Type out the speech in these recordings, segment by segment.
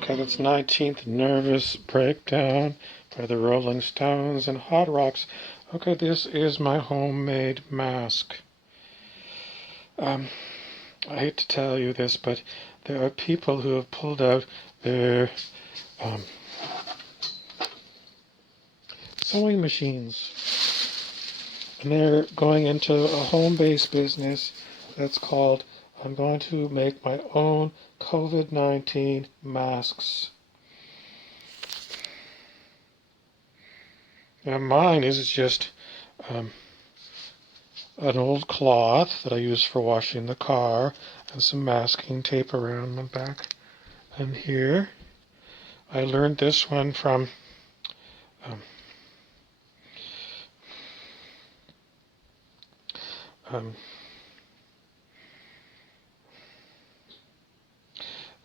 Okay, that's 19th Nervous Breakdown by the Rolling Stones and Hot Rocks. Okay, this is my homemade mask. I hate to tell you this, but there are people who have pulled out their sewing machines, and they're going into a home-based business that's called, I'm going to make my own COVID-19 masks. Now mine is just an old cloth that I use for washing the car and some masking tape around my back. And here, I learned this one from um, um,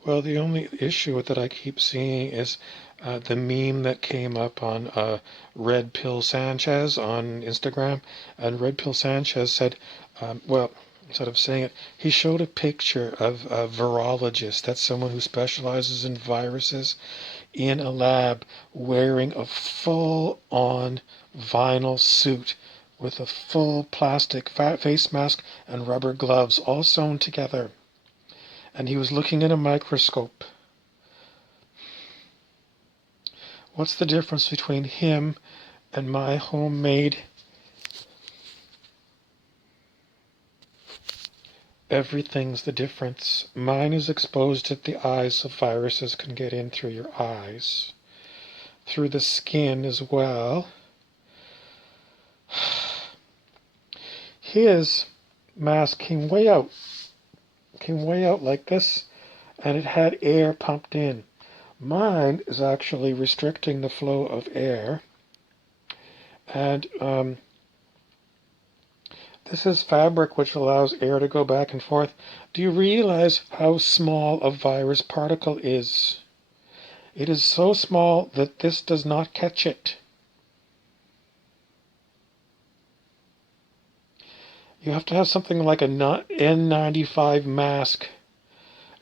well, the only issue that I keep seeing is the meme that came up on Red Pill Sanchez on Instagram. And Red Pill Sanchez said, well, instead of saying it, he showed a picture of a virologist. That's someone who specializes in viruses in a lab wearing a full-on vinyl suit with a full plastic face mask and rubber gloves all sewn together. And he was looking in a microscope. What's the difference between him and my homemade? Everything's the difference. Mine is exposed at the eyes so viruses can get in through your eyes. Through the skin as well. His mask came way out like this, and it had air pumped in. Mine is actually restricting the flow of air, and this is fabric which allows air to go back and forth. Do you realize how small a virus particle is? It is so small that this does not catch it. You have to have something like a N95 mask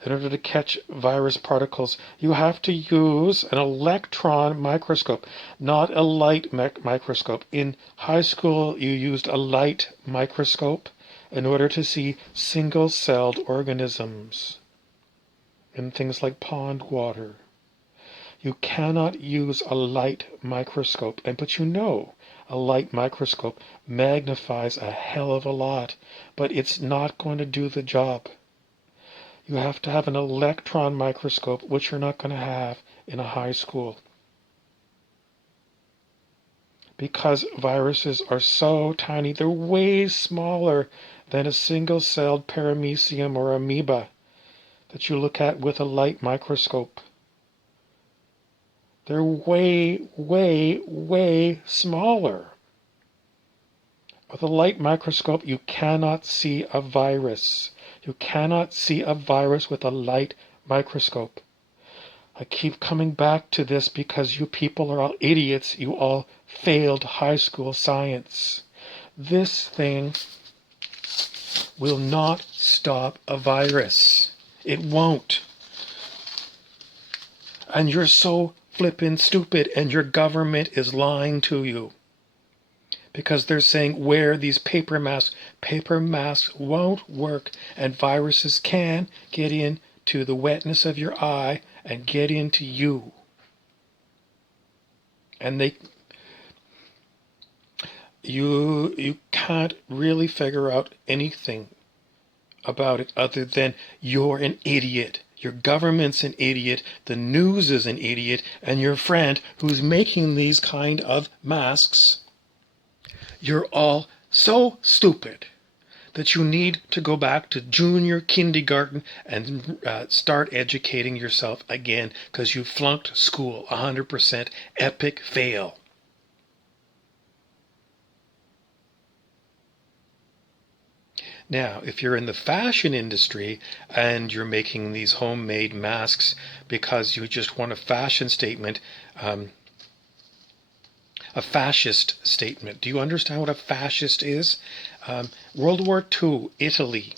in order to catch virus particles. You have to use an electron microscope, not a light microscope. In high school, you used a light microscope in order to see single-celled organisms in things like pond water. You cannot use a light microscope, but you know a light microscope magnifies a hell of a lot, but it's not going to do the job. You have to have an electron microscope, which you're not going to have in a high school. Because viruses are so tiny, they're way smaller than a single-celled paramecium or amoeba that you look at with a light microscope. They're way, way, way smaller. With a light microscope, you cannot see a virus. You cannot see a virus with a light microscope. I keep coming back to this because you people are all idiots. You all failed high school science. This thing will not stop a virus. It won't. And you're so flippin' stupid, and your government is lying to you. Because they're saying wear these paper masks. Paper masks won't work, and viruses can get into the wetness of your eye and get into you. And you can't really figure out anything about it other than you're an idiot. Your government's an idiot, the news is an idiot, and your friend who's making these kind of masks, you're all so stupid that you need to go back to junior kindergarten and start educating yourself again because you flunked school 100%. Epic fail. Now, if you're in the fashion industry and you're making these homemade masks because you just want a fashion statement, a fascist statement. Do you understand what a fascist is? World War II, Italy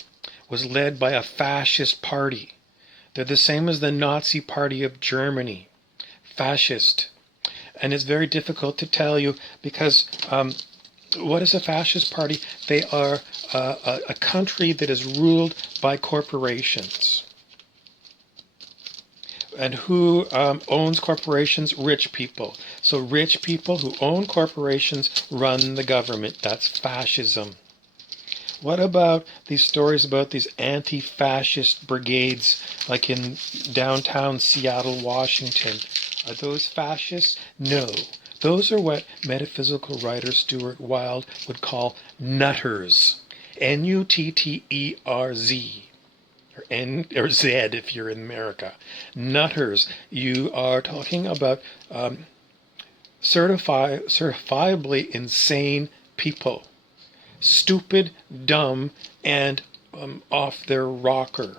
was led by a fascist party. They're the same as the Nazi Party of Germany, fascist. And it's very difficult to tell you because what is a fascist party? They are a country that is ruled by corporations. And who owns corporations? Rich people. So rich people who own corporations run the government. That's fascism. What about these stories about these anti-fascist brigades like in downtown Seattle, Washington? Are those fascists? No. Those are what metaphysical writer Stuart Wilde would call nutters. N-U-T-T-E-R-Z. Or N or Z if you're in America. Nutters. You are talking about certifiably insane people. Stupid, dumb, and off their rocker.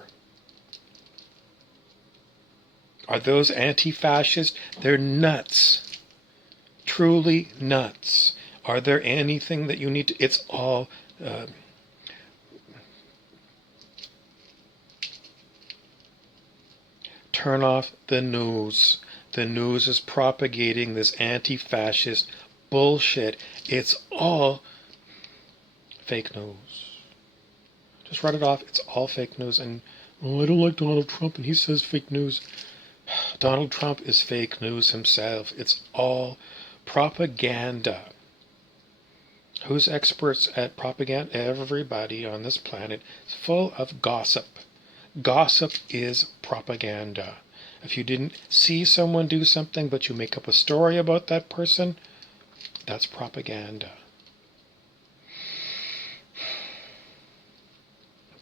Are those anti-fascist? They're nuts. Truly nuts. Are there anything that you need to... It's all... turn off the news. The news is propagating this anti-fascist bullshit. It's all fake news. Just write it off. It's all fake news. And I don't like Donald Trump and he says fake news. Donald Trump is fake news himself. It's all propaganda. Who's experts at propaganda? Everybody on this planet is full of gossip. Gossip is propaganda. If you didn't see someone do something but you make up a story about that person, that's propaganda.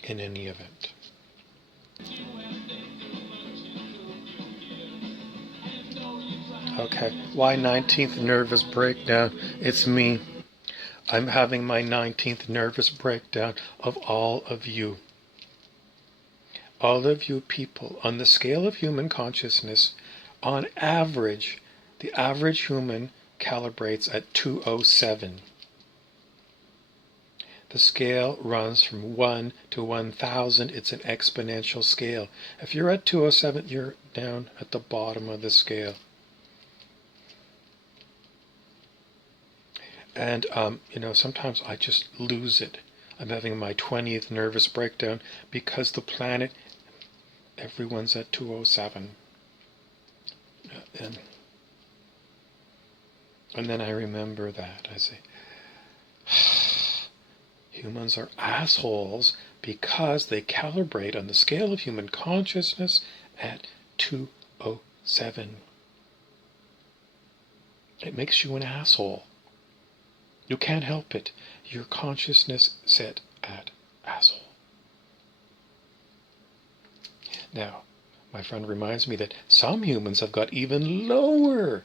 In any event. Okay, why 19th nervous breakdown? It's me. I'm having my 19th nervous breakdown of all of you. All of you people, on the scale of human consciousness, on average, the average human calibrates at 207. The scale runs from 1 to 1,000. It's an exponential scale. If you're at 207, you're down at the bottom of the scale. And, sometimes I just lose it. I'm having my 20th nervous breakdown because the planet, everyone's at 207. And then I remember that. I say, humans are assholes because they calibrate on the scale of human consciousness at 207. It makes you an asshole. You can't help it. Your consciousness set at asshole. Now, my friend reminds me that some humans have got even lower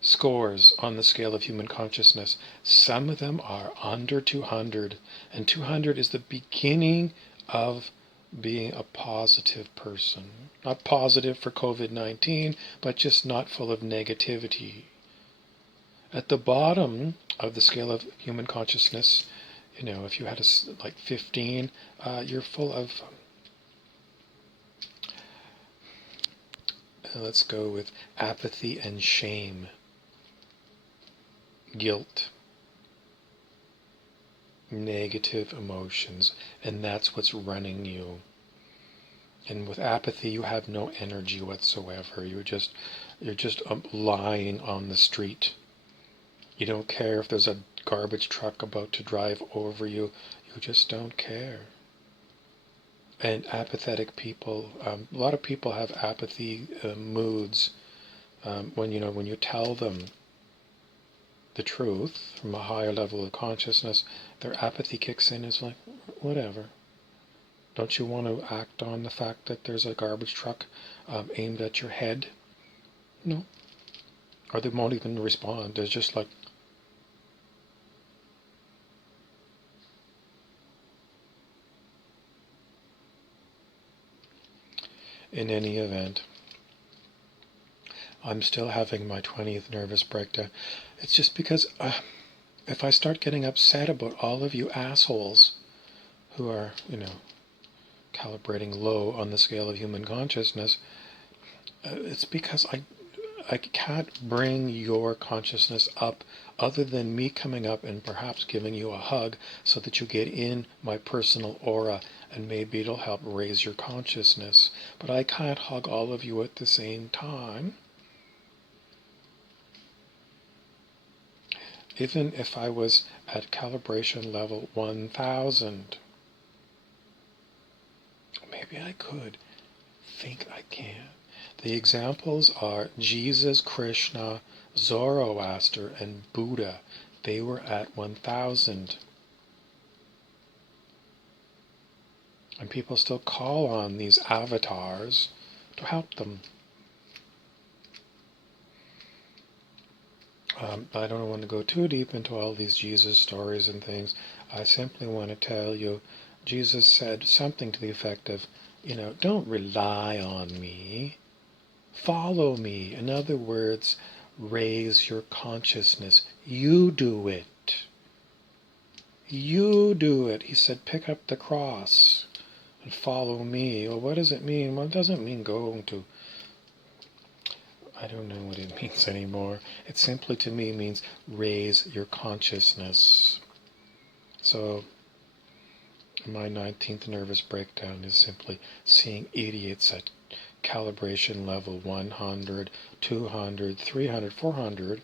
scores on the scale of human consciousness. Some of them are under 200, and 200 is the beginning of being a positive person. Not positive for COVID-19, but just not full of negativity. At the bottom of the scale of human consciousness, if you had like 15, you're full of, let's go with apathy and shame, guilt, negative emotions, and that's what's running you. And with apathy, you have no energy whatsoever. You're just lying on the street. You don't care if there's a garbage truck about to drive over you. You just don't care. And apathetic people, a lot of people have apathy moods. When you tell them the truth from a higher level of consciousness, their apathy kicks in. It's like, whatever. Don't you want to act on the fact that there's a garbage truck aimed at your head? No. Or they won't even respond. They're just like, in any event, I'm still having my 20th nervous breakdown. It's just because if I start getting upset about all of you assholes who are, calibrating low on the scale of human consciousness, it's because I can't bring your consciousness up other than me coming up and perhaps giving you a hug so that you get in my personal aura, and maybe it'll help raise your consciousness. But I can't hug all of you at the same time. Even if I was at calibration level 1000, maybe I could think I can. The examples are Jesus, Krishna, Zoroaster, and Buddha. They were at 1000. And people still call on these avatars to help them. I don't want to go too deep into all these Jesus stories and things. I simply want to tell you, Jesus said something to the effect of, don't rely on me. Follow me. In other words, raise your consciousness. You do it. You do it. He said, pick up the cross and follow me. Well, what does it mean? Well, it doesn't mean going to... I don't know what it means anymore. It simply, to me, means raise your consciousness. So, my 19th nervous breakdown is simply seeing idiots at calibration level 100, 200, 300, 400.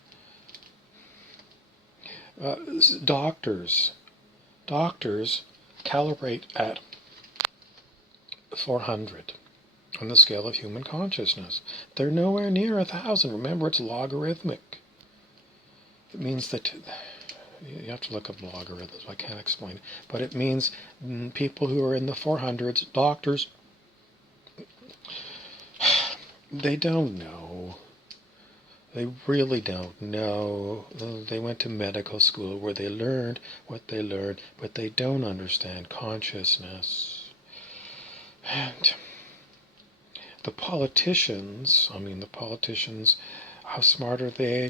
Doctors calibrate at 400 on the scale of human consciousness. They're nowhere near 1000. Remember, it's logarithmic. It means that you have to look up logarithms. I can't explain it. But it means people who are in the 400s, doctors, they don't know. They really don't know. They went to medical school where they learned what they learned, but they don't understand consciousness. And the politicians, how smart are they?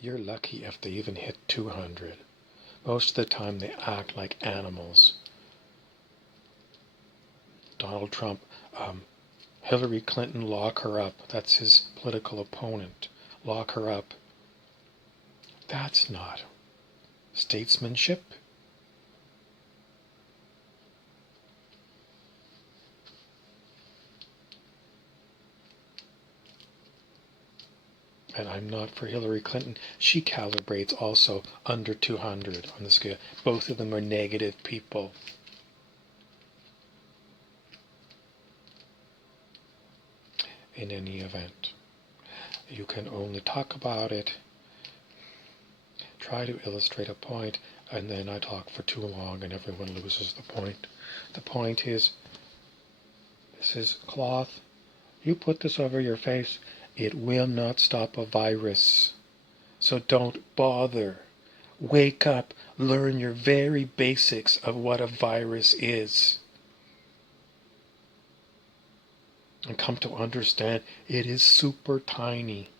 You're lucky if they even hit 200. Most of the time they act like animals. Donald Trump, Hillary Clinton, lock her up. That's his political opponent. Lock her up. That's not statesmanship. And I'm not for Hillary Clinton. She calibrates also under 200 on the scale. Both of them are negative people. In any event, you can only talk about it, try to illustrate a point, and then I talk for too long and everyone loses the point. The point is, this is cloth. You put this over your face, it will not stop a virus. So don't bother. Wake up, learn your very basics of what a virus is. And come to understand it is super tiny.